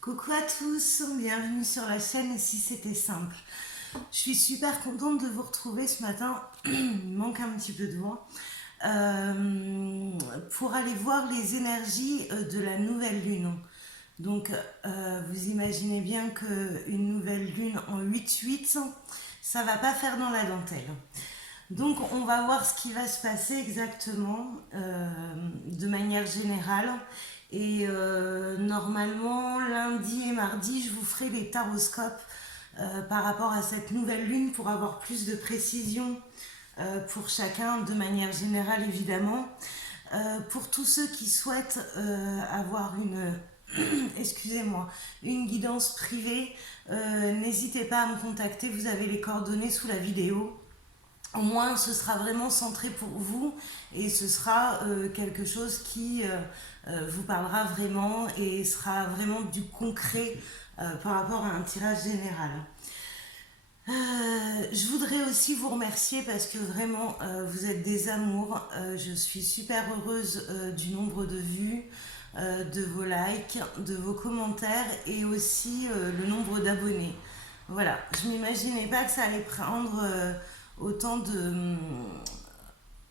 Coucou à tous, bienvenue sur la chaîne Si c'était simple. Je suis super contente de vous retrouver ce matin, il manque un petit peu de voix, pour aller voir les énergies de la nouvelle lune. Donc vous imaginez bien qu'une nouvelle lune en 8-8, ça va pas faire dans la dentelle. Donc on va voir ce qui va se passer exactement de manière générale. Et normalement, lundi et mardi, je vous ferai des taroscopes par rapport à cette nouvelle lune pour avoir plus de précision pour chacun de manière générale évidemment. Pour tous ceux qui souhaitent avoir excusez-moi, une guidance privée, n'hésitez pas à me contacter, vous avez les coordonnées sous la vidéo. Au moins, ce sera vraiment centré pour vous et ce sera quelque chose qui vous parlera vraiment et sera vraiment du concret par rapport à un tirage général. Je voudrais aussi vous remercier parce que vraiment vous êtes des amours. Je suis super heureuse du nombre de vues, de vos likes, de vos commentaires et aussi le nombre d'abonnés. Voilà, je m'imaginais pas que ça allait prendre autant de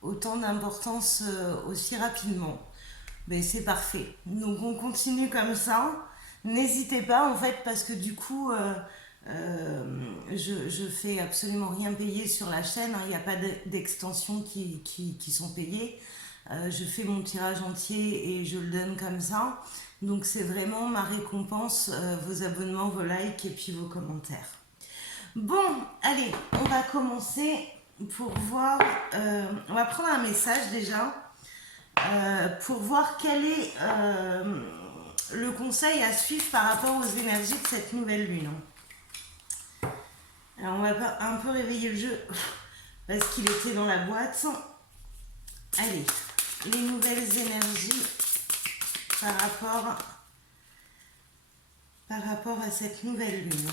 autant d'importance aussi rapidement. Mais c'est parfait. Donc on continue comme ça. N'hésitez pas en fait parce que du coup je fais absolument rien payer sur la chaîne. Hein. Il n'y a pas d'extensions qui sont payées. Je fais mon tirage entier et je le donne comme ça. Donc c'est vraiment ma récompense, vos abonnements, vos likes et puis vos commentaires. Bon, allez, on va commencer pour voir. On va prendre un message déjà pour voir quel est le conseil à suivre par rapport aux énergies de cette nouvelle lune. Alors, on va un peu réveiller le jeu parce qu'il était dans la boîte. Allez, les nouvelles énergies par rapport à cette nouvelle lune.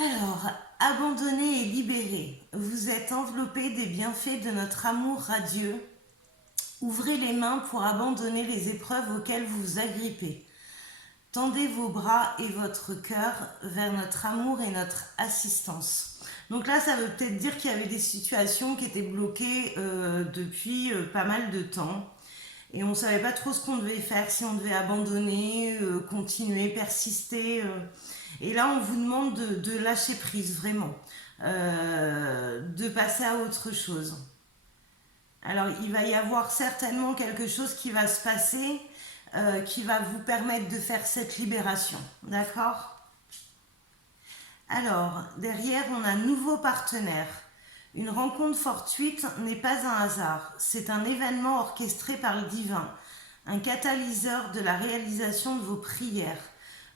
Alors, abandonné et libéré, vous êtes enveloppé des bienfaits de notre amour radieux. Ouvrez les mains pour abandonner les épreuves auxquelles vous vous agrippez. Tendez vos bras et votre cœur vers notre amour et notre assistance. Donc là, ça veut peut-être dire qu'il y avait des situations qui étaient bloquées depuis pas mal de temps. Et on ne savait pas trop ce qu'on devait faire, si on devait abandonner, continuer, persister. Et là, on vous demande de lâcher prise, vraiment. De passer à autre chose. Alors, il va y avoir certainement quelque chose qui va se passer qui va vous permettre de faire cette libération. D'accord ? Alors, derrière, on a un nouveau partenaire. Une rencontre fortuite n'est pas un hasard. C'est un événement orchestré par le divin. Un catalyseur de la réalisation de vos prières.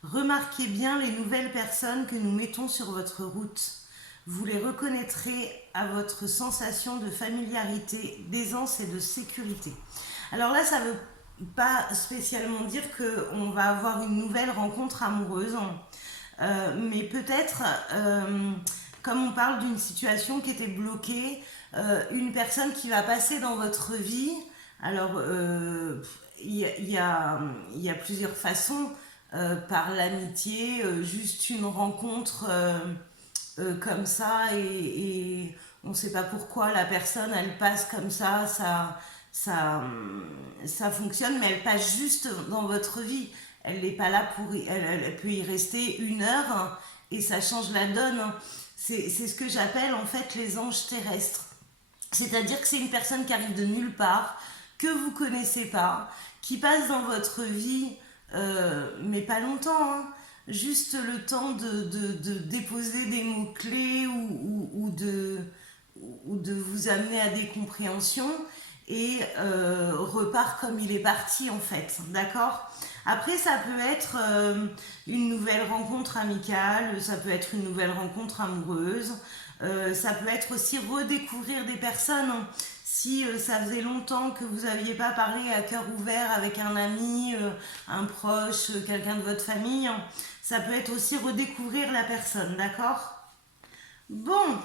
Remarquez bien les nouvelles personnes que nous mettons sur votre route. Vous les reconnaîtrez à votre sensation de familiarité, d'aisance et de sécurité. Alors là, ça ne veut pas spécialement dire qu'on va avoir une nouvelle rencontre amoureuse, mais peut-être, comme on parle d'une situation qui était bloquée, une personne qui va passer dans votre vie. Alors, y a plusieurs façons. Par l'amitié, juste une rencontre comme ça et on ne sait pas pourquoi la personne elle passe comme ça fonctionne, mais elle passe juste dans votre vie. Elle n'est pas là pour elle peut y rester 1 heure hein, et ça change la donne. Hein. C'est ce que j'appelle en fait les anges terrestres. C'est-à-dire que c'est une personne qui arrive de nulle part, que vous connaissez pas, qui passe dans votre vie mais pas longtemps, hein. Juste le temps de déposer des mots-clés ou de vous amener à des compréhensions et repart comme il est parti en fait, d'accord ? Après ça peut être une nouvelle rencontre amicale, ça peut être une nouvelle rencontre amoureuse, ça peut être aussi redécouvrir des personnes. Si ça faisait longtemps que vous n'aviez pas parlé à cœur ouvert avec un ami, un proche, quelqu'un de votre famille, ça peut être aussi redécouvrir la personne, d'accord ? Bon,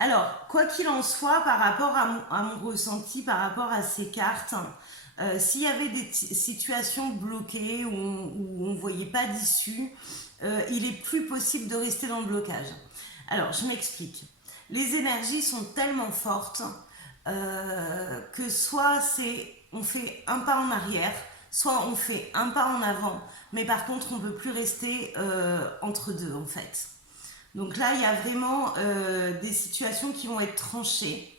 Alors, quoi qu'il en soit, par rapport à mon ressenti, par rapport à ces cartes, s'il y avait des situations bloquées où on ne voyait pas d'issue, il est plus possible de rester dans le blocage. Alors, je m'explique. Les énergies sont tellement fortes que soit on fait un pas en arrière, soit on fait un pas en avant, mais par contre, on ne peut plus rester entre deux, en fait. Donc là, il y a vraiment des situations qui vont être tranchées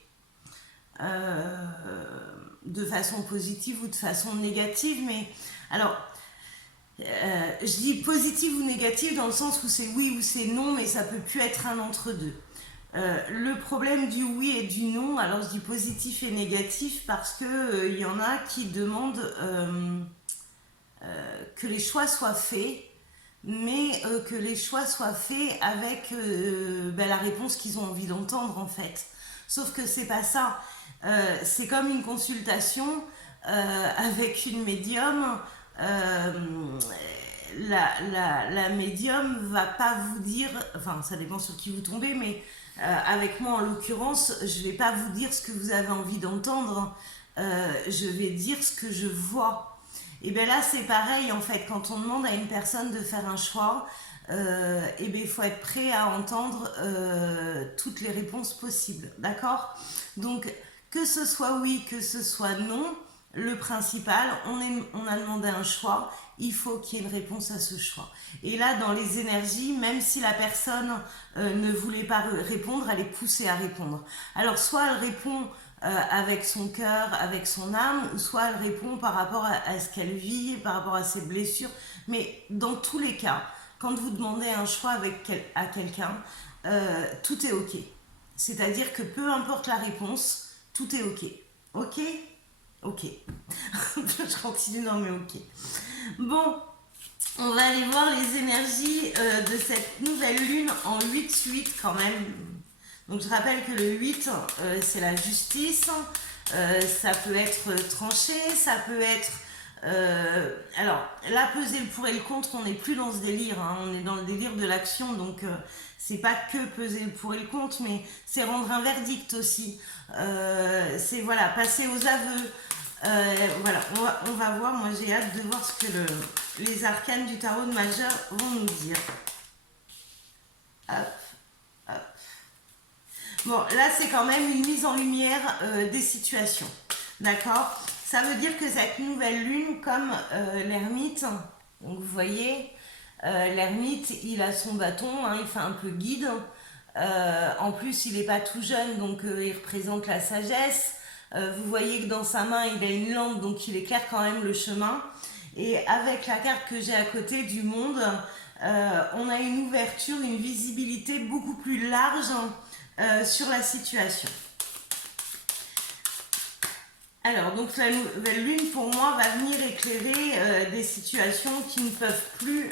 euh, de façon positive ou de façon négative. Mais alors, je dis positive ou négative dans le sens où c'est oui ou c'est non, mais ça peut plus être un entre-deux. Le problème du oui et du non, alors je dis positif et négatif parce que y en a qui demandent que les choix soient faits, mais que les choix soient faits avec la réponse qu'ils ont envie d'entendre en fait. Sauf que c'est pas ça. C'est comme une consultation avec une médium. Euh, la médium va pas vous dire, enfin ça dépend sur qui vous tombez, mais avec moi en l'occurrence, je vais pas vous dire ce que vous avez envie d'entendre, je vais dire ce que je vois. Et bien là, c'est pareil, en fait, quand on demande à une personne de faire un choix, et bien il faut être prêt à entendre toutes les réponses possibles, d'accord? Donc, que ce soit oui, que ce soit non, le principal, on a demandé un choix, il faut qu'il y ait une réponse à ce choix. Et là, dans les énergies, même si la personne ne voulait pas répondre, elle est poussée à répondre. Alors, soit elle répond avec son cœur, avec son âme, ou soit elle répond par rapport à ce qu'elle vit, par rapport à ses blessures. Mais dans tous les cas, quand vous demandez un choix à quelqu'un, tout est ok. C'est-à-dire que peu importe la réponse, tout est ok. Ok? Ok. Je continue dans mes ok. Bon, on va aller voir les énergies de cette nouvelle lune en 8-8 quand même. Donc je rappelle que le 8, c'est la justice. Ça peut être tranché, ça peut être... alors, là, peser le pour et le contre, on n'est plus dans ce délire. Hein, on est dans le délire de l'action. Donc, c'est pas que peser le pour et le contre, mais c'est rendre un verdict aussi. C'est, voilà, passer aux aveux. Voilà, on va voir. Moi, j'ai hâte de voir ce que les arcanes du tarot de Majeur vont nous dire. Hop, hop. Bon, là, c'est quand même une mise en lumière des situations. D'accord? Ça veut dire que cette nouvelle lune, comme l'ermite, donc vous voyez, l'ermite, il a son bâton, hein, il fait un peu guide. En plus, il n'est pas tout jeune, donc il représente la sagesse. Vous voyez que dans sa main, il a une lampe, donc il éclaire quand même le chemin. Et avec la carte que j'ai à côté du monde, on a une ouverture, une visibilité beaucoup plus large sur la situation. Alors, donc la nouvelle lune, pour moi, va venir éclairer des situations qui ne peuvent plus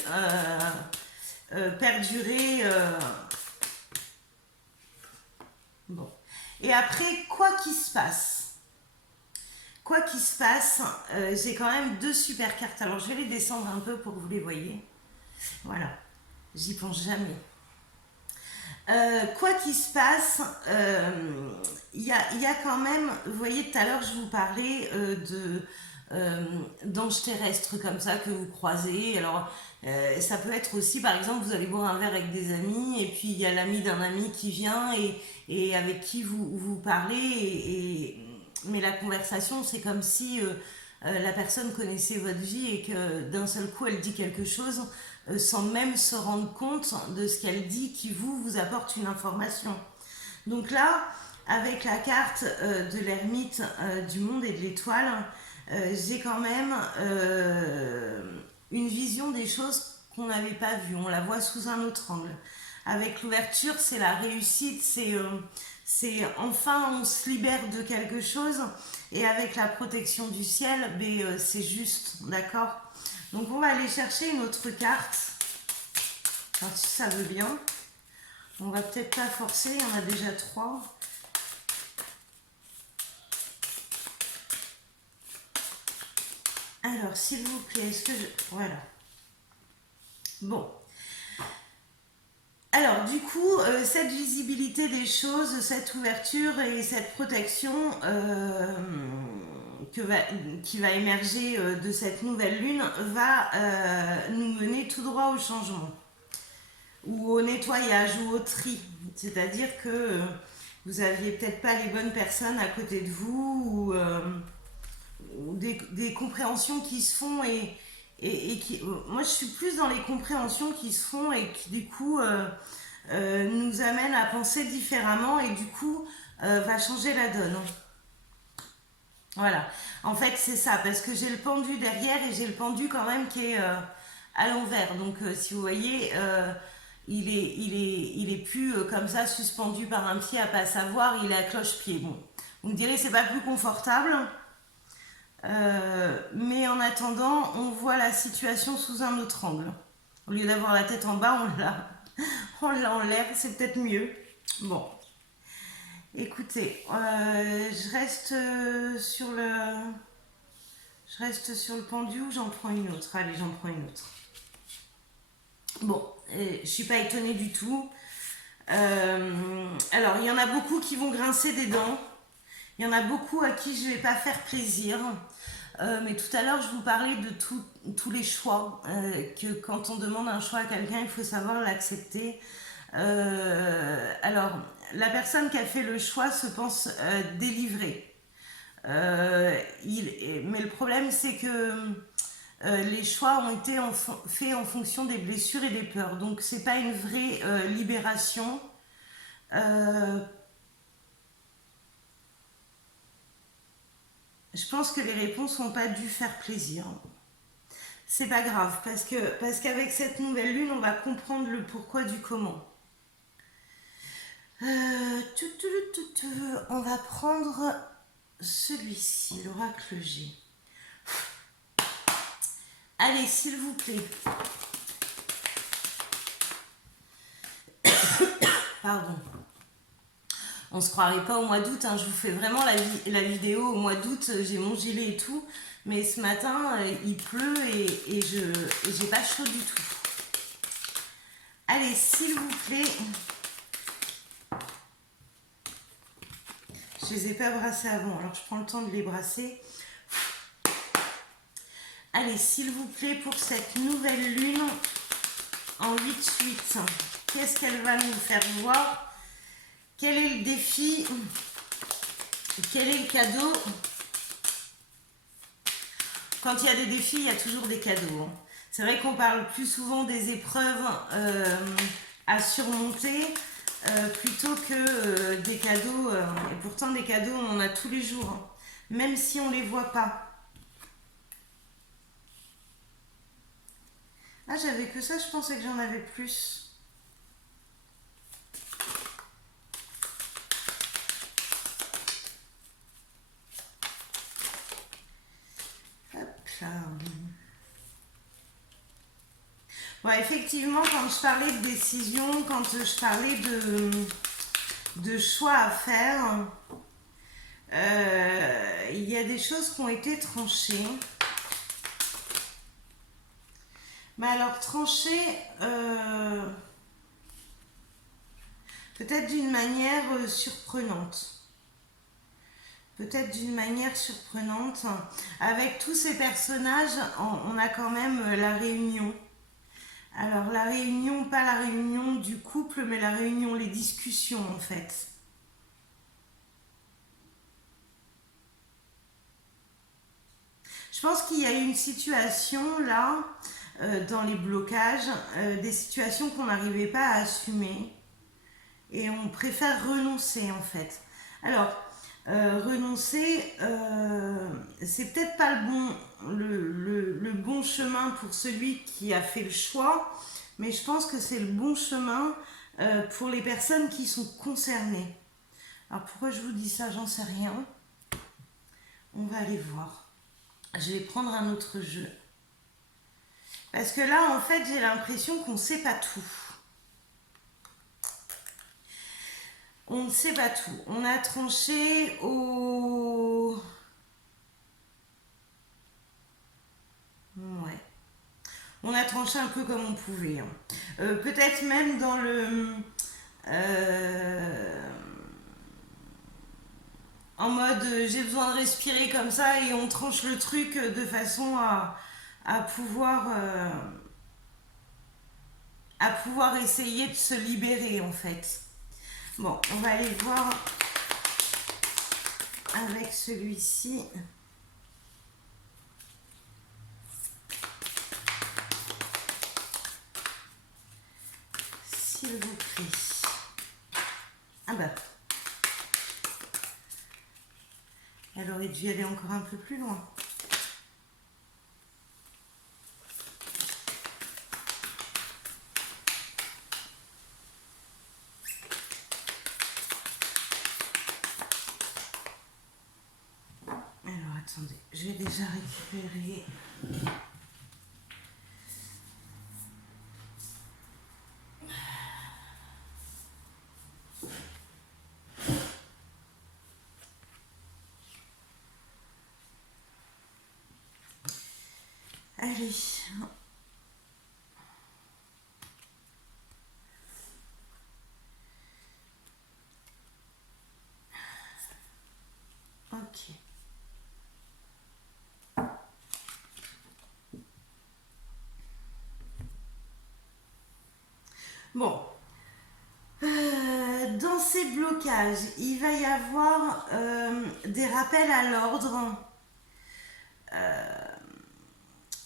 perdurer. Bon. Et après, quoi qu'il se passe, j'ai quand même deux super cartes. Alors, je vais les descendre un peu pour que vous les voyez. Voilà, j'y pense jamais. Quoi qu'il se passe, il y a quand même, vous voyez, tout à l'heure, je vous parlais d'anges terrestres comme ça que vous croisez. Alors, ça peut être aussi, par exemple, vous allez boire un verre avec des amis et puis il y a l'ami d'un ami qui vient et avec qui vous parlez. Mais la conversation, c'est comme si la personne connaissait votre vie et que d'un seul coup, elle dit quelque chose sans même se rendre compte de ce qu'elle dit qui vous apporte une information. Donc là, avec la carte de l'ermite du monde et de l'étoile, j'ai quand même une vision des choses qu'on n'avait pas vues. On la voit sous un autre angle. Avec l'ouverture, c'est la réussite, c'est enfin on se libère de quelque chose. Et avec la protection du ciel, c'est juste, d'accord? Donc on va aller chercher une autre carte. Alors si ça veut bien. On va peut-être pas forcer, il y en a déjà 3. Alors, s'il vous plaît, est-ce que je... Voilà. Bon. Alors, du coup, cette visibilité des choses, cette ouverture et cette protection qui va émerger de cette nouvelle lune va nous mener tout droit au changement, ou au nettoyage, ou au tri. C'est-à-dire que vous aviez peut-être pas les bonnes personnes à côté de vous, ou des compréhensions qui se font et qui... Moi, je suis plus dans les compréhensions qui se font et qui, du coup... nous amène à penser différemment et du coup va changer la donne. Voilà. En fait, c'est ça, parce que j'ai le pendu derrière et j'ai le pendu quand même qui est à l'envers. Donc, si vous voyez, il est plus comme ça suspendu par un pied à pas savoir, il est à cloche-pied. Bon, vous me direz, c'est pas plus confortable. Mais en attendant, on voit la situation sous un autre angle. Au lieu d'avoir la tête en bas, on l'a en l'air, c'est peut-être mieux. Bon, écoutez, je reste sur le pendu ou j'en prends une autre. Allez, j'en prends une autre. Bon, je suis pas étonnée du tout. Alors, il y en a beaucoup qui vont grincer des dents. Il y en a beaucoup à qui je vais pas faire plaisir. Mais tout à l'heure, je vous parlais de tous les choix. Que quand on demande un choix à quelqu'un, il faut savoir l'accepter. Alors, la personne qui a fait le choix se pense délivrée. Mais le problème, c'est que les choix ont été faits en fonction des blessures et des peurs. Donc, c'est pas une vraie libération. Je pense que les réponses n'ont pas dû faire plaisir. C'est pas grave, parce qu'avec cette nouvelle lune, on va comprendre le pourquoi du comment. On va prendre celui-ci, l'oracle G. Allez, s'il vous plaît. Pardon. On se croirait pas au mois d'août, hein. Je vous fais vraiment la vidéo au mois d'août, j'ai mon gilet et tout, mais ce matin il pleut et j'ai pas chaud du tout. Allez, s'il vous plaît. Je les ai pas brassés avant, alors je prends le temps de les brasser. Allez, s'il vous plaît, pour cette nouvelle lune en 8-8, qu'est-ce qu'elle va nous faire voir? Quel est le défi? Quel est le cadeau? Quand il y a des défis, il y a toujours des cadeaux. C'est vrai qu'on parle plus souvent des épreuves à surmonter plutôt que des cadeaux. Et pourtant, des cadeaux, on en a tous les jours, même si on ne les voit pas. Ah, j'avais que ça, je pensais que j'en avais plus. Hop là. Bon, effectivement, quand je parlais de décision, quand je parlais de choix à faire, il y a des choses qui ont été tranchées. Mais alors, tranchées, peut-être d'une manière surprenante. Peut-être d'une manière surprenante. Avec tous ces personnages, on a quand même la réunion. Alors la réunion, pas la réunion du couple, mais la réunion, les discussions en fait. Je pense qu'il y a une situation là, dans les blocages, des situations qu'on n'arrivait pas à assumer et on préfère renoncer en fait. Alors, renoncer, c'est peut-être pas le bon chemin pour celui qui a fait le choix, mais je pense que c'est le bon chemin pour les personnes qui sont concernées. Alors pourquoi je vous dis ça, j'en sais rien. On va aller voir. Je vais prendre un autre jeu. Parce que là, en fait, j'ai l'impression qu'on ne sait pas tout. On ne sait pas tout. On a tranché au... Ouais. on a tranché un peu comme on pouvait. Hein. Peut-être même dans le... en mode j'ai besoin de respirer comme ça et on tranche le truc de façon à pouvoir essayer de se libérer en fait. Bon, on va aller voir avec celui-ci. S'il vous plaît. Ah bah. Elle aurait dû aller encore un peu plus loin. Alors attendez, je vais déjà récupérer. Allez. Ok. Bon. Dans ces blocages, il va y avoir des rappels à l'ordre.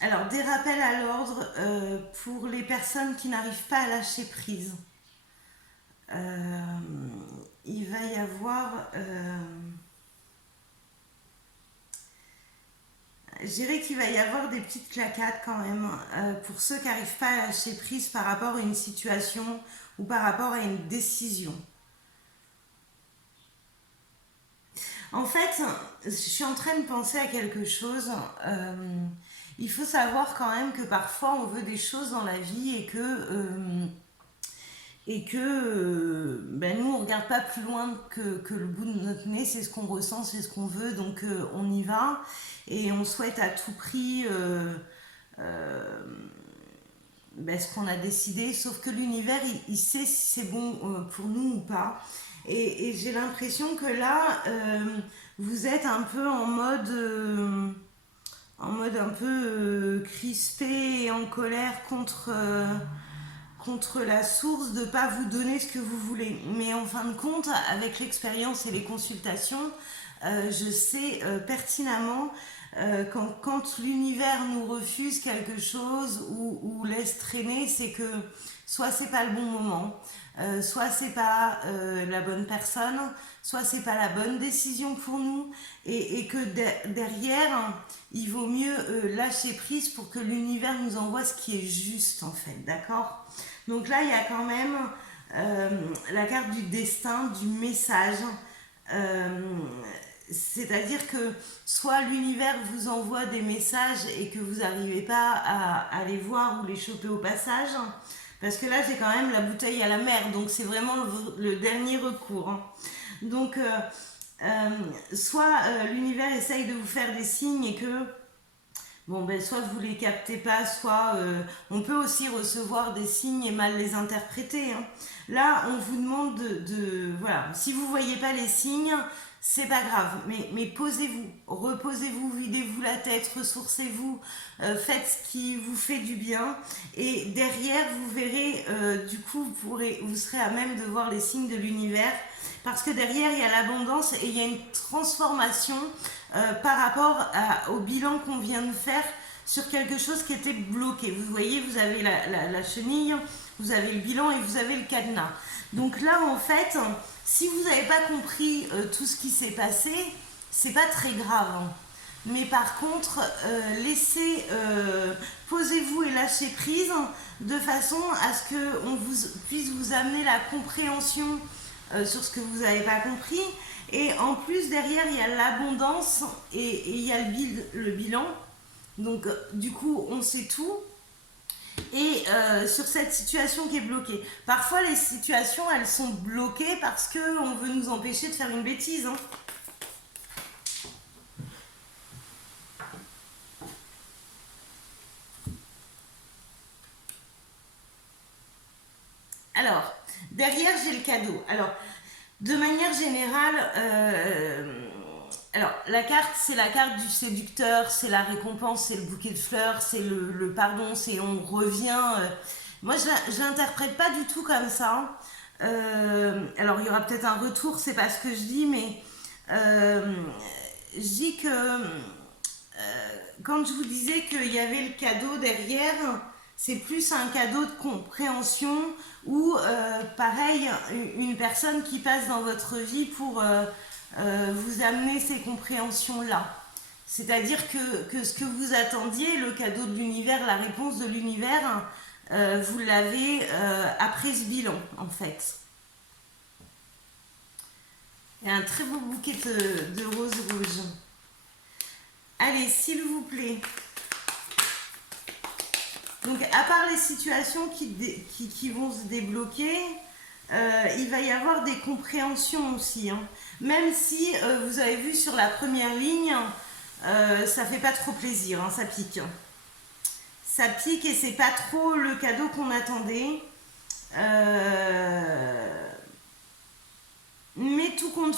Alors, des rappels à l'ordre pour les personnes qui n'arrivent pas à lâcher prise. Il va y avoir... je dirais qu'il va y avoir des petites claquades quand même pour ceux qui n'arrivent pas à lâcher prise par rapport à une situation ou par rapport à une décision. En fait, je suis en train de penser à quelque chose. Il faut savoir quand même que parfois on veut des choses dans la vie et que ben nous on regarde pas plus loin que le bout de notre nez, c'est ce qu'on ressent, c'est ce qu'on veut, donc on y va et on souhaite à tout prix ben, ce qu'on a décidé, sauf que l'univers il sait si c'est bon pour nous ou pas. Et j'ai l'impression que là vous êtes un peu en mode un peu crispé et en colère contre la source de ne pas vous donner ce que vous voulez. Mais en fin de compte, avec l'expérience et les consultations, je sais pertinemment quand l'univers nous refuse quelque chose ou laisse traîner, c'est que soit c'est pas le bon moment, soit c'est pas la bonne personne, soit c'est pas la bonne décision pour nous, et que derrière, il vaut mieux lâcher prise pour que l'univers nous envoie ce qui est juste en fait, d'accord? Donc là, il y a quand même la carte du destin, du message. C'est-à-dire que soit l'univers vous envoie des messages et que vous n'arrivez pas à les voir ou les choper au passage, parce que là j'ai quand même la bouteille à la mer, donc c'est vraiment le dernier recours. Hein. Donc soit l'univers essaye de vous faire des signes et que bon, ben, soit vous les captez pas, soit on peut aussi recevoir des signes et mal les interpréter. Hein. Là, on vous demande voilà, si vous voyez pas les signes, c'est pas grave, mais posez-vous, reposez-vous, videz-vous la tête, ressourcez-vous, faites ce qui vous fait du bien, et derrière, vous verrez, du coup, vous serez à même de voir les signes de l'univers, parce que derrière, il y a l'abondance et il y a une transformation par rapport au bilan qu'on vient de faire sur quelque chose qui était bloqué. Vous voyez, vous avez la chenille, vous avez le bilan et vous avez le cadenas. Donc là, en fait, si vous n'avez pas compris tout ce qui s'est passé, c'est pas très grave. Hein. Mais par contre, posez-vous et lâchez prise de façon à ce qu'on puisse vous amener la compréhension sur ce que vous n'avez pas compris. Et en plus, derrière, il y a l'abondance et il y a le bilan. Donc, du coup, on sait tout. Et sur cette situation qui est bloquée. Parfois, les situations, elles sont bloquées parce qu'on veut nous empêcher de faire une bêtise. Hein. derrière, j'ai le cadeau. Alors, de manière générale, alors la carte, c'est la carte du séducteur, c'est la récompense, c'est le bouquet de fleurs, c'est le pardon, c'est on revient. Moi, je l'interprète pas du tout comme ça. Alors, il y aura peut-être un retour, c'est pas ce que je dis, mais je dis que quand je vous disais qu'il y avait le cadeau derrière, c'est plus un cadeau de compréhension ou pareil, une personne qui passe dans votre vie pour vous amener ces compréhensions-là. C'est-à-dire que ce que vous attendiez, le cadeau de l'univers, la réponse de l'univers, vous l'avez après ce bilan, en fait. Il y a un très beau bouquet de roses rouges. Allez, s'il vous plaît. Donc, à part les situations qui vont se débloquer, il va y avoir des compréhensions aussi. Hein. Même si vous avez vu sur la première ligne, ça fait pas trop plaisir, hein, ça pique. Ça pique et c'est pas trop le cadeau qu'on attendait. Mais tout compte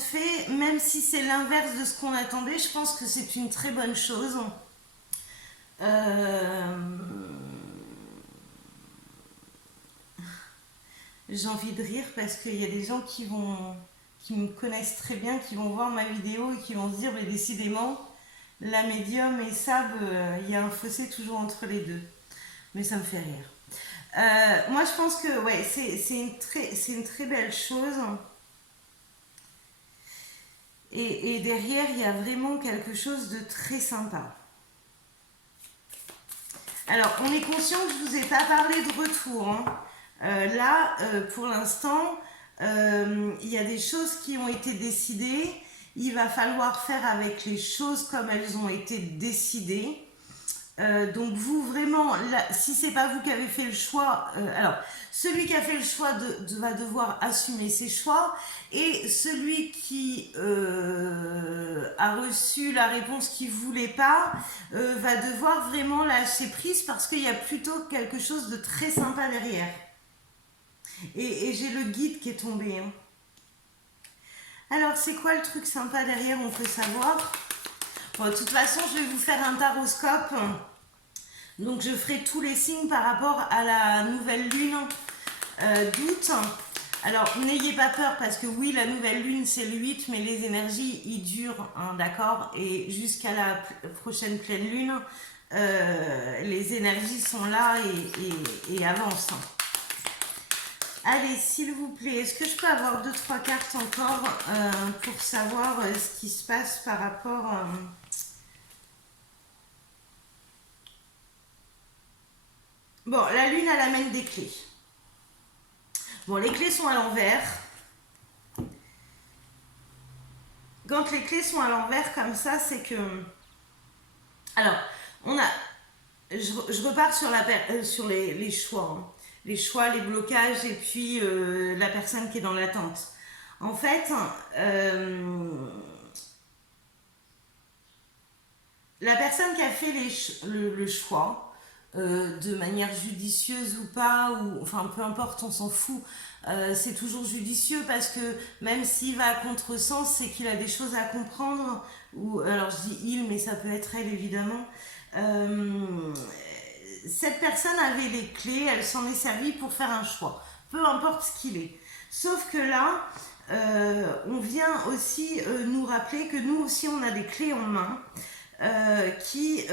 fait, même si c'est l'inverse de ce qu'on attendait, je pense que c'est une très bonne chose. J'ai envie de rire parce qu'il y a des gens qui me connaissent très bien, qui vont voir ma vidéo et qui vont se dire, mais décidément, la médium et Sab, il y a un fossé toujours entre les deux. Mais ça me fait rire. Moi, je pense que ouais, c'est une très belle chose. Et derrière, il y a vraiment quelque chose de très sympa. Alors, on est conscient que je ne vous ai pas parlé de retour. Hein. Là, pour l'instant, il y a des choses qui ont été décidées. Il va falloir faire avec les choses comme elles ont été décidées. Donc vous vraiment, là, si c'est pas vous qui avez fait le choix, alors celui qui a fait le choix va devoir assumer ses choix et celui qui a reçu la réponse qu'il voulait pas va devoir vraiment lâcher prise parce qu'il y a plutôt quelque chose de très sympa derrière. Et j'ai le guide qui est tombé. Hein. Alors c'est quoi le truc sympa derrière, on peut savoir. Bon, de toute façon, je vais vous faire un taroscope. Donc, je ferai tous les signes par rapport à la nouvelle lune d'août. Alors, n'ayez pas peur parce que oui, la nouvelle lune, c'est le 8, mais les énergies, ils durent, hein, d'accord. Et jusqu'à la prochaine pleine lune, les énergies sont là et avancent. Allez, s'il vous plaît, est-ce que je peux avoir 2-3 cartes encore pour savoir ce qui se passe par rapport... Bon, la lune, elle amène des clés. Bon, les clés sont à l'envers. Quand les clés sont à l'envers comme ça, c'est que... Alors, on a... Je repars sur les choix. Hein. Les choix, les blocages et puis la personne qui est dans l'attente. En fait, la personne qui a fait le choix, de manière judicieuse ou pas, ou enfin peu importe, on s'en fout, c'est toujours judicieux parce que même s'il va à contresens, c'est qu'il a des choses à comprendre, ou alors je dis il, mais ça peut être elle évidemment. Cette personne avait les clés, elle s'en est servie pour faire un choix, peu importe ce qu'il est. Sauf que là, on vient aussi nous rappeler que nous aussi on a des clés en main. Qui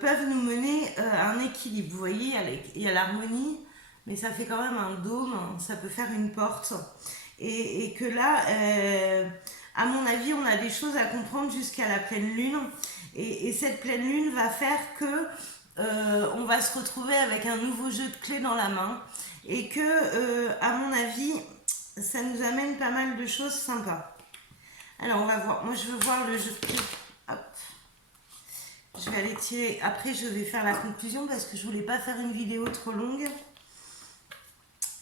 peuvent nous mener à un équilibre. Vous voyez, il y a l'harmonie, mais ça fait quand même un dôme, ça peut faire une porte. Et que là, à mon avis, on a des choses à comprendre jusqu'à la pleine lune. Et cette pleine lune va faire que on va se retrouver avec un nouveau jeu de clés dans la main. Et que, à mon avis, ça nous amène pas mal de choses sympas. Alors, on va voir. Moi, je veux voir le jeu de clés. Hop. Je vais aller tirer, après je vais faire la conclusion parce que je voulais pas faire une vidéo trop longue.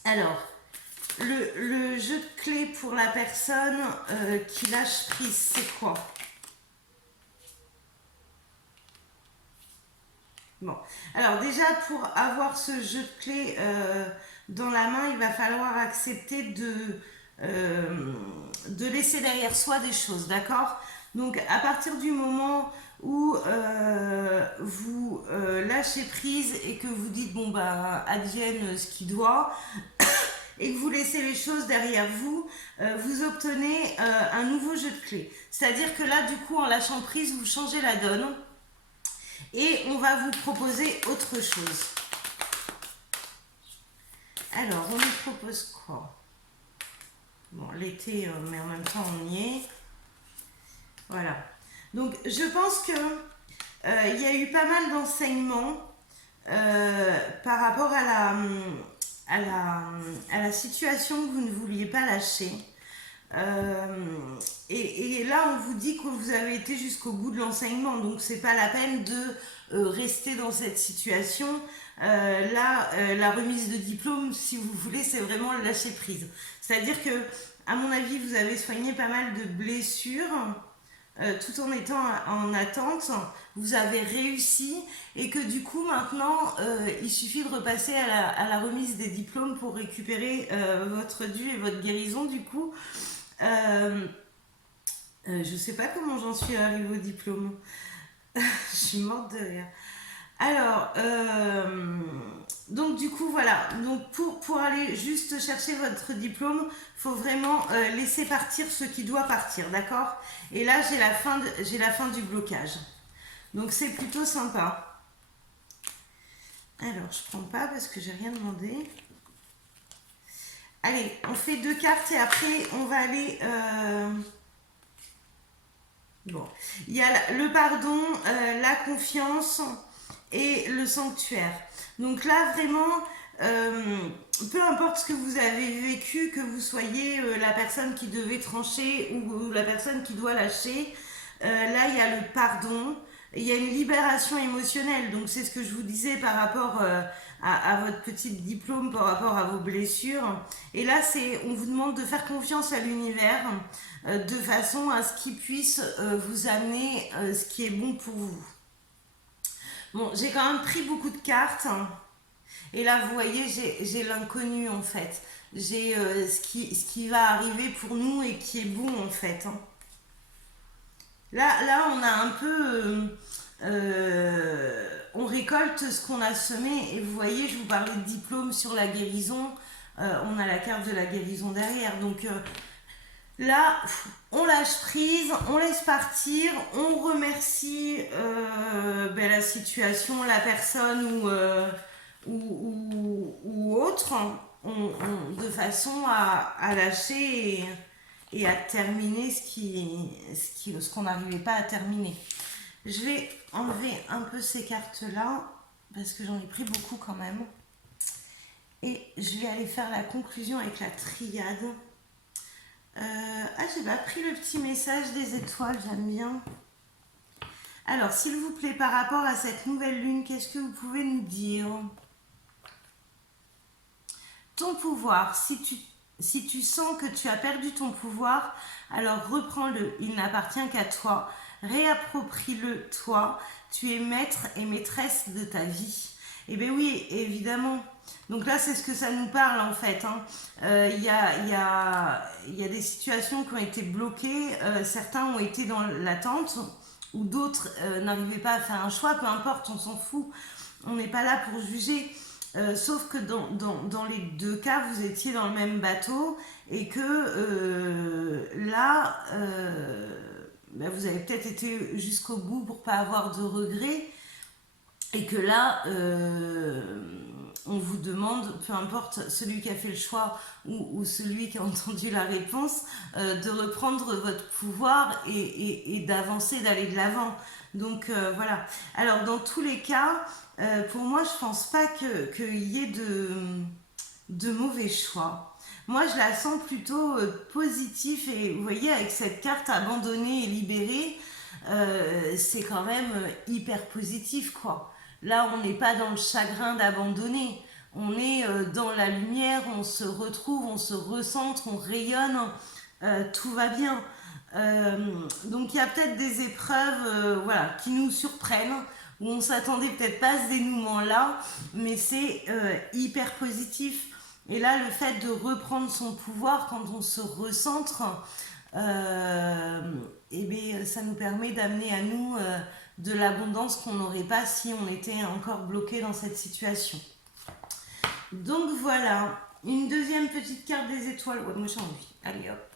Alors, le jeu de clés pour la personne qui lâche prise, c'est quoi? Bon, alors déjà pour avoir ce jeu de clés dans la main, il va falloir accepter de laisser derrière soi des choses, d'accord? Donc à partir du moment où vous lâchez prise et que vous dites bon bah advienne ce qui doit et que vous laissez les choses derrière vous, vous obtenez un nouveau jeu de clés. C'est-à-dire que là du coup en lâchant prise vous changez la donne et on va vous proposer autre chose. Alors on nous propose quoi? Bon l'été mais en même temps on y est. Voilà. Donc je pense que il y a eu pas mal d'enseignements par rapport à la situation que vous ne vouliez pas lâcher. Et là, on vous dit que vous avez été jusqu'au bout de l'enseignement, donc c'est pas la peine de rester dans cette situation. Là, la remise de diplôme, si vous voulez, c'est vraiment le lâcher prise. C'est-à-dire que, à mon avis, vous avez soigné pas mal de blessures. Tout en étant en attente, vous avez réussi et que du coup maintenant il suffit de repasser à la remise des diplômes pour récupérer votre dû et votre guérison du coup. Je sais pas comment j'en suis arrivée au diplôme. Je suis morte de rire. Alors, donc du coup voilà, donc pour aller juste chercher votre diplôme, il faut vraiment laisser partir ce qui doit partir, d'accord? Et là j'ai la fin du blocage. Donc c'est plutôt sympa. Alors je prends pas parce que j'ai rien demandé. Allez, on fait 2 cartes et après on va aller... Bon, il y a le pardon, la confiance et le sanctuaire. Donc là, vraiment, peu importe ce que vous avez vécu, que vous soyez la personne qui devait trancher ou la personne qui doit lâcher, là, il y a le pardon, il y a une libération émotionnelle. Donc c'est ce que je vous disais par rapport à votre petit diplôme, par rapport à vos blessures. Et là, on vous demande de faire confiance à l'univers de façon à ce qu'il puisse vous amener ce qui est bon pour vous. Bon, j'ai quand même pris beaucoup de cartes. Et là, vous voyez, j'ai l'inconnu en fait. J'ai ce qui va arriver pour nous et qui est bon en fait. Là, on a un peu... on récolte ce qu'on a semé. Et vous voyez, je vous parlais de diplôme sur la guérison. On a la carte de la guérison derrière. Donc là, on lâche prise, on laisse partir, on remercie la situation, la personne ou autre, de façon à lâcher et à terminer ce qu'on n'arrivait pas à terminer. Je vais enlever un peu ces cartes-là, parce que j'en ai pris beaucoup quand même. Et je vais aller faire la conclusion avec la triade. J'ai pas pris le petit message des étoiles, j'aime bien. Alors, s'il vous plaît, par rapport à cette nouvelle lune, qu'est-ce que vous pouvez nous dire? Ton pouvoir, si tu sens que tu as perdu ton pouvoir, alors reprends-le, il n'appartient qu'à toi. Réapproprie-le toi, tu es maître et maîtresse de ta vie. Eh bien oui, évidemment. Donc là, c'est ce que ça nous parle en fait. Il y a des situations qui ont été bloquées, certains ont été dans l'attente, ou d'autres n'arrivaient pas à faire un choix, peu importe, on s'en fout. On n'est pas là pour juger. Sauf que dans les deux cas, vous étiez dans le même bateau et que là, vous avez peut-être été jusqu'au bout pour pas avoir de regrets et que là, on vous demande, peu importe celui qui a fait le choix ou celui qui a entendu la réponse, de reprendre votre pouvoir et d'avancer, d'aller de l'avant. Donc voilà. Alors dans tous les cas, pour moi, je pense pas qu'il y ait de mauvais choix. Moi, je la sens plutôt positif et vous voyez, avec cette carte abandonnée et libérée, c'est quand même hyper positif, quoi. Là, on n'est pas dans le chagrin d'abandonner. On est dans la lumière, on se retrouve, on se recentre, on rayonne, tout va bien. Donc il y a peut-être des épreuves qui nous surprennent, où on s'attendait peut-être pas à ce dénouement-là, mais c'est hyper positif. Et là, le fait de reprendre son pouvoir quand on se recentre, eh bien, ça nous permet d'amener à nous de l'abondance qu'on n'aurait pas si on était encore bloqué dans cette situation. Donc voilà, une deuxième petite carte des étoiles. Ouais, moi j'ai envie. Allez hop,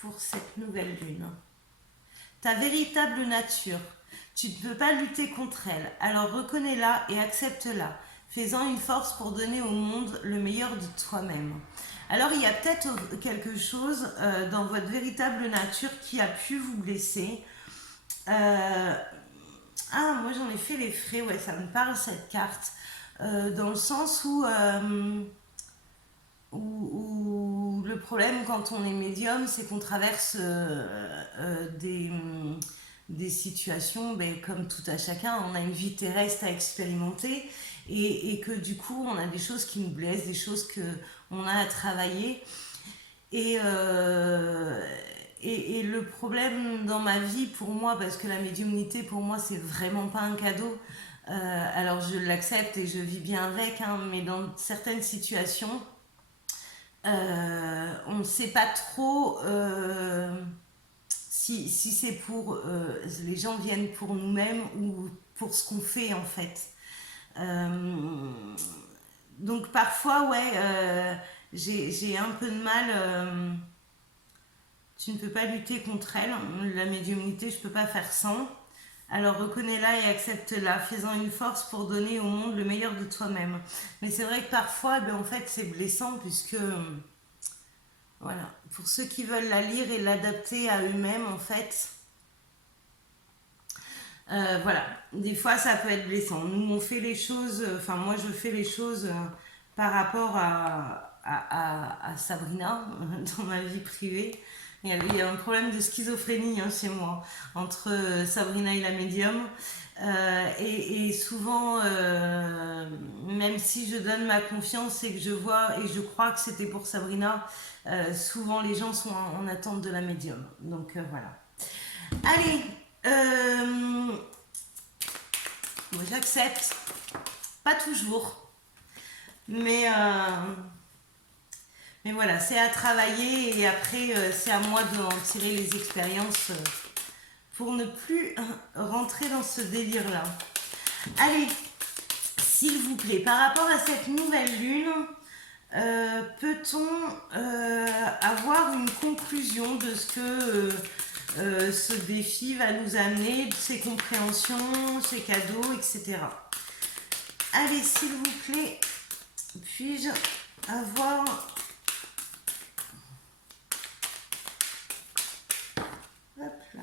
pour cette nouvelle lune. Ta véritable nature. Tu ne peux pas lutter contre elle, alors reconnais-la et accepte-la, fais-en une force pour donner au monde le meilleur de toi-même. Alors il y a peut-être quelque chose dans votre véritable nature qui a pu vous blesser. Moi j'en ai fait les frais, ouais, ça me parle cette carte, dans le sens où le problème quand on est médium, c'est qu'on traverse des situations, comme tout à chacun, on a une vie terrestre à expérimenter et que du coup on a des choses qui nous blessent, des choses qu'on a à travailler. Et le problème dans ma vie pour moi, parce que la médiumnité pour moi c'est vraiment pas un cadeau, alors je l'accepte et je vis bien avec, hein, mais dans certaines situations, on ne sait pas trop si c'est pour les gens viennent pour nous-mêmes ou pour ce qu'on fait en fait. Donc parfois ouais, j'ai un peu de mal. Tu ne peux pas lutter contre elle, la médiumnité, je peux pas faire sans. Alors reconnais-la et accepte-la, fais-en une force pour donner au monde le meilleur de toi-même. Mais c'est vrai que parfois, en fait, c'est blessant puisque, voilà, pour ceux qui veulent la lire et l'adapter à eux-mêmes, en fait, voilà, des fois ça peut être blessant. Nous, on fait les choses, enfin moi je fais les choses par rapport à Sabrina dans ma vie privée. Il y a un problème de schizophrénie chez moi entre Sabrina et la médium. Et souvent, même si je donne ma confiance et que je vois et je crois que c'était pour Sabrina, souvent les gens sont en attente de la médium. Donc voilà. Allez, moi j'accepte. Pas toujours. Mais voilà, c'est à travailler et après, c'est à moi d'en tirer les expériences pour ne plus rentrer dans ce délire-là. Allez, s'il vous plaît, par rapport à cette nouvelle lune, peut-on avoir une conclusion de ce que ce défi va nous amener, ses compréhensions, ses cadeaux, etc. Allez, s'il vous plaît, puis-je avoir... Hop là.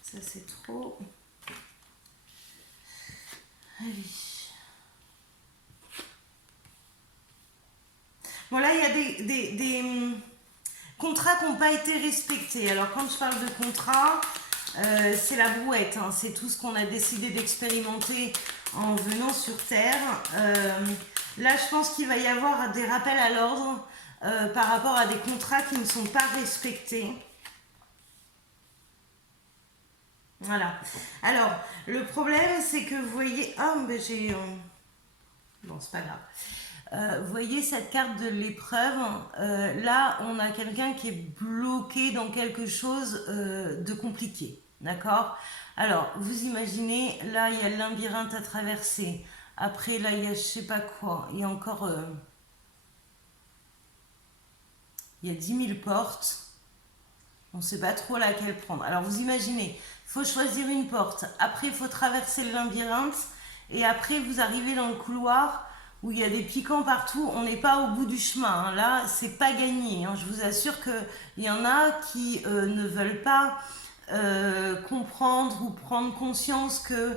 Ça c'est trop. Allez. Bon là il y a des contrats qui n'ont pas été respectés. Alors quand je parle de contrat, c'est la brouette. Hein. C'est tout ce qu'on a décidé d'expérimenter en venant sur Terre. Là je pense qu'il va y avoir des rappels à l'ordre par rapport à des contrats qui ne sont pas respectés. Voilà. Alors, le problème, c'est que vous voyez... Ah, ben j'ai... Bon, c'est pas grave. Vous voyez cette carte de l'épreuve. Là, on a quelqu'un qui est bloqué dans quelque chose de compliqué. D'accord? Alors, vous imaginez, là, il y a le labyrinthe à traverser. Après, là, il y a je sais pas quoi. Il y a encore... il y a 10 000 portes. On ne sait pas trop laquelle prendre. Alors, vous imaginez... Il faut choisir une porte. Après, il faut traverser le labyrinthe. Et après, vous arrivez dans le couloir où il y a des piquants partout. On n'est pas au bout du chemin. Hein. Là, c'est pas gagné. Hein. Je vous assure qu'il y en a qui ne veulent pas comprendre ou prendre conscience que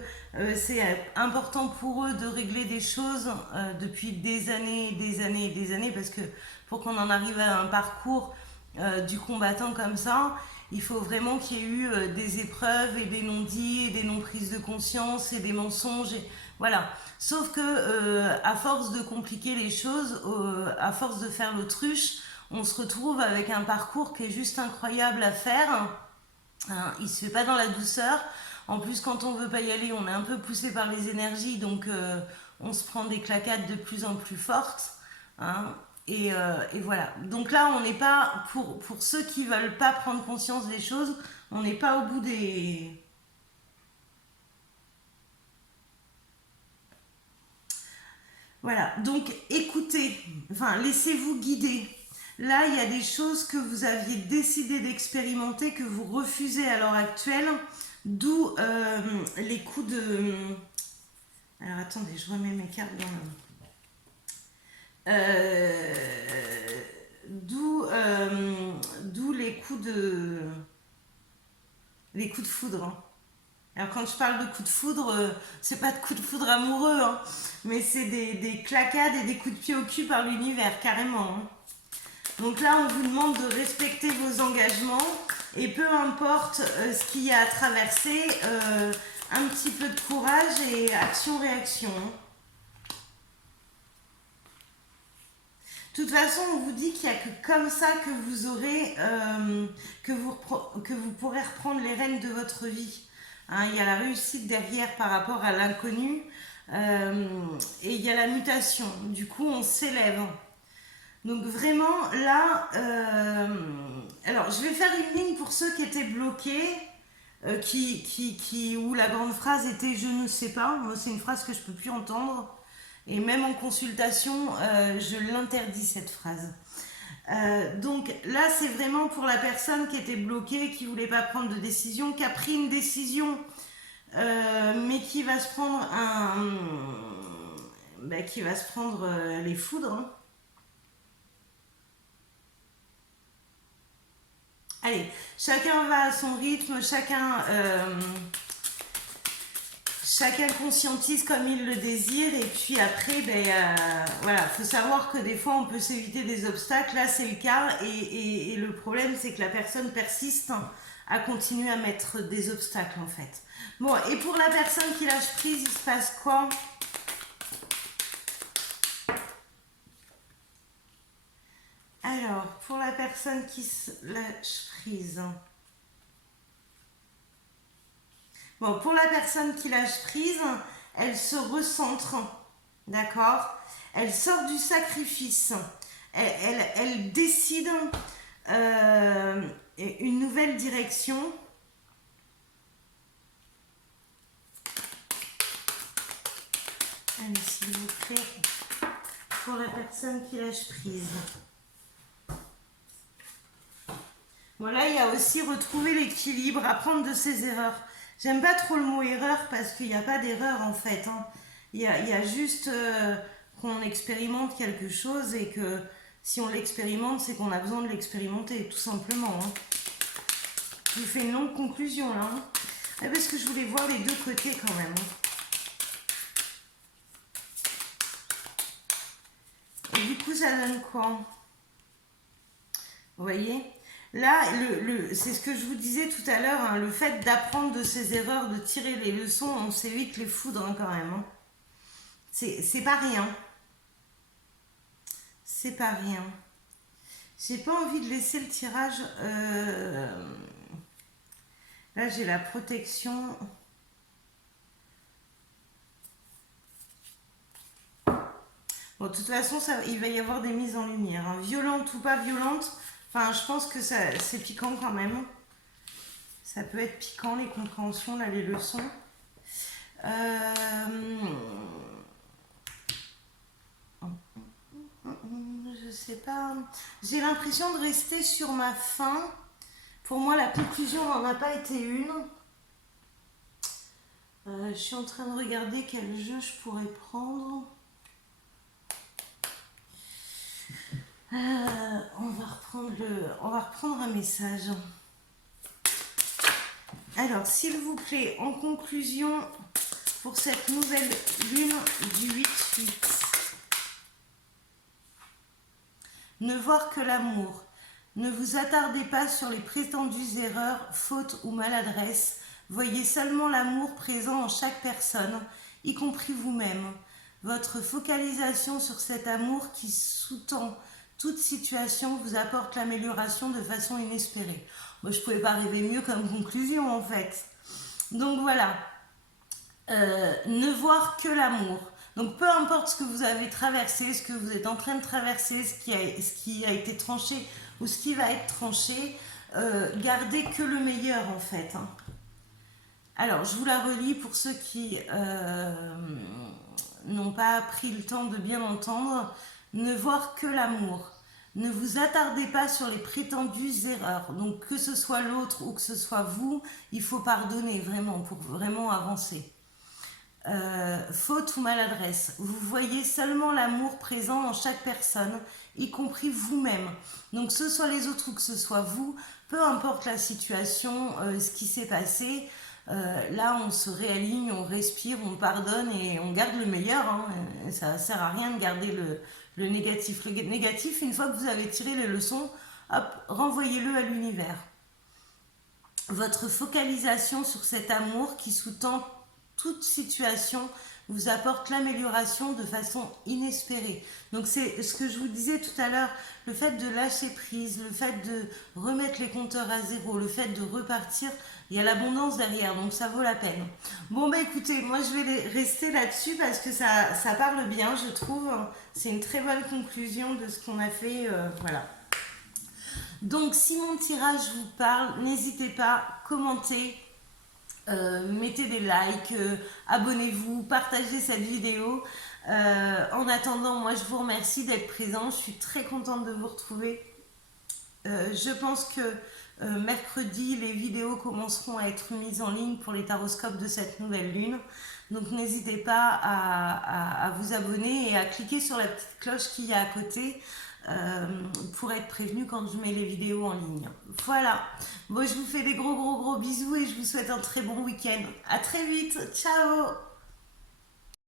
c'est important pour eux de régler des choses depuis des années, des années et des années. Parce que pour qu'on en arrive à un parcours du combattant comme ça, il faut vraiment qu'il y ait eu des épreuves et des non-dits et des non-prises de conscience et des mensonges. Voilà. Sauf que à force de compliquer les choses, à force de faire l'autruche, on se retrouve avec un parcours qui est juste incroyable à faire. Hein, il se fait pas dans la douceur. En plus, quand on veut pas y aller, on est un peu poussé par les énergies, donc on se prend des claquades de plus en plus fortes. Hein, et voilà. Donc là, on n'est pas, pour ceux qui veulent pas prendre conscience des choses, on n'est pas au bout des... Voilà, donc écoutez, enfin laissez-vous guider. Là, il y a des choses que vous aviez décidé d'expérimenter, que vous refusez à l'heure actuelle, d'où les coups de... Alors attendez, je remets mes cartes dans le... D'où les coups de... Les coups de foudre. Hein. Alors quand je parle de coups de foudre, c'est pas de coups de foudre amoureux, hein, mais c'est des claquades et des coups de pied au cul par l'univers, carrément. Hein. Donc là, on vous demande de respecter vos engagements et peu importe ce qu'il y a à traverser, un petit peu de courage et action-réaction. De toute façon, on vous dit qu'il n'y a que comme ça que vous aurez, que vous pourrez reprendre les rênes de votre vie. Hein, il y a la réussite derrière par rapport à l'inconnu et il y a la mutation. Du coup, on s'élève. Donc vraiment, là, alors je vais faire une ligne pour ceux qui étaient bloqués, où la grande phrase était « je ne sais pas ». Moi, c'est une phrase que je ne peux plus entendre. Et même en consultation, je l'interdis cette phrase. Donc là, c'est vraiment pour la personne qui était bloquée, qui ne voulait pas prendre de décision, qui a pris une décision, mais qui va se prendre qui va se prendre les foudres. Hein. Allez, chacun va à son rythme, chacun conscientise comme il le désire et puis après, voilà, faut savoir que des fois on peut s'éviter des obstacles, là c'est le cas et le problème c'est que la personne persiste à continuer à mettre des obstacles en fait. Bon, et pour la personne qui lâche prise, il se passe quoi ? Alors, pour la personne qui se lâche prise. Bon, pour la personne qui lâche prise, elle se recentre, d'accord ? Elle sort du sacrifice. Elle décide une nouvelle direction. Allez, s'il vous plaît, pour la personne qui lâche prise. Voilà, il y a aussi retrouver l'équilibre, apprendre de ses erreurs. J'aime pas trop le mot erreur parce qu'il n'y a pas d'erreur en fait. Hein. Il y a juste qu'on expérimente quelque chose et que si on l'expérimente, c'est qu'on a besoin de l'expérimenter, tout simplement. Hein. Je vous fais une longue conclusion là. Hein. Parce que je voulais voir les deux côtés quand même. Hein. Et du coup, ça donne quoi ? Vous voyez ? Là, c'est ce que je vous disais tout à l'heure, hein, le fait d'apprendre de ses erreurs, de tirer les leçons, on s'évite les foudres hein, quand même. Hein. C'est pas rien. C'est pas rien. J'ai pas envie de laisser le tirage. Là, j'ai la protection. Bon, de toute façon, il va y avoir des mises en lumière. Hein. Violente ou pas violente. Enfin, je pense que c'est piquant quand même. Ça peut être piquant, les compréhensions, là, les leçons. Je sais pas. J'ai l'impression de rester sur ma faim. Pour moi, la conclusion n'en a pas été une. Je suis en train de regarder quel jeu je pourrais prendre. On va reprendre un message. Alors, s'il vous plaît, en conclusion, pour cette nouvelle lune du 8-8, ne voir que l'amour. Ne vous attardez pas sur les prétendues erreurs, fautes ou maladresses. Voyez seulement l'amour présent en chaque personne, y compris vous-même. Votre focalisation sur cet amour qui sous-tend toute situation vous apporte l'amélioration de façon inespérée. Moi, je ne pouvais pas rêver mieux comme conclusion en fait. Donc voilà, ne voir que l'amour. Donc peu importe ce que vous avez traversé, ce que vous êtes en train de traverser, ce qui a été tranché ou ce qui va être tranché, gardez que le meilleur en fait. Hein. Alors je vous la relis pour ceux qui n'ont pas pris le temps de bien entendre. Ne voir que l'amour. Ne vous attardez pas sur les prétendues erreurs. Donc que ce soit l'autre ou que ce soit vous, il faut pardonner vraiment pour vraiment avancer. Faute ou maladresse. Vous voyez seulement l'amour présent en chaque personne, y compris vous-même. Donc que ce soit les autres ou que ce soit vous, peu importe la situation, ce qui s'est passé, là on se réaligne, on respire, on pardonne et on garde le meilleur. Hein. Ça ne sert à rien de garder le négatif. Le négatif, une fois que vous avez tiré les leçons, hop, renvoyez-le à l'univers. Votre focalisation sur cet amour qui sous-tend toute situation vous apporte l'amélioration de façon inespérée. Donc c'est ce que je vous disais tout à l'heure, le fait de lâcher prise, le fait de remettre les compteurs à zéro, le fait de repartir, il y a l'abondance derrière, donc ça vaut la peine. Bon bah écoutez, moi je vais rester là-dessus parce que ça parle bien, je trouve. C'est une très bonne conclusion de ce qu'on a fait, voilà. Donc si mon tirage vous parle, n'hésitez pas, commentez, mettez des likes, abonnez-vous, partagez cette vidéo. En attendant, moi je vous remercie d'être présent, je suis très contente de vous retrouver. Je pense que mercredi, les vidéos commenceront à être mises en ligne pour les taroscopes de cette nouvelle lune. Donc n'hésitez pas à vous abonner et à cliquer sur la petite cloche qu'il y a à côté pour être prévenu quand je mets les vidéos en ligne. Voilà, bon, je vous fais des gros bisous et je vous souhaite un très bon week-end. À très vite, ciao!